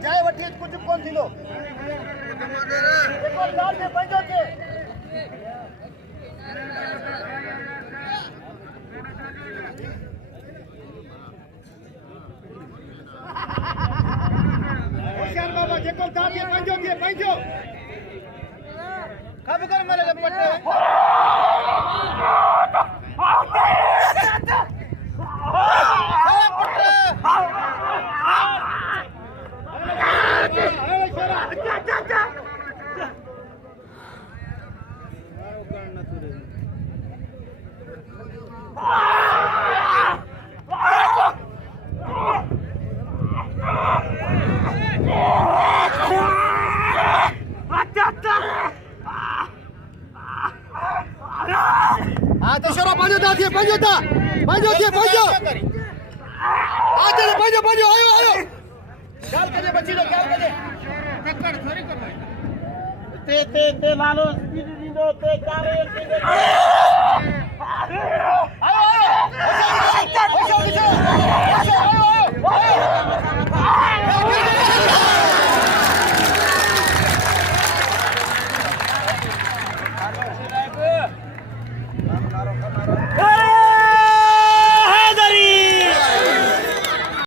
जाए वठी कुछ कोन थींदो एक और लाल में पंजो के होशियार बाबा जेको दाल के पंजो कब कर मरे लपटे हाँ तो शोरा पंजो आते पंजो आयो ख्याल करे बच्ची लो ख्याल करे टक्कर थोड़ी कर भाई ते लालो स्पीड दींदो ते चारे आयो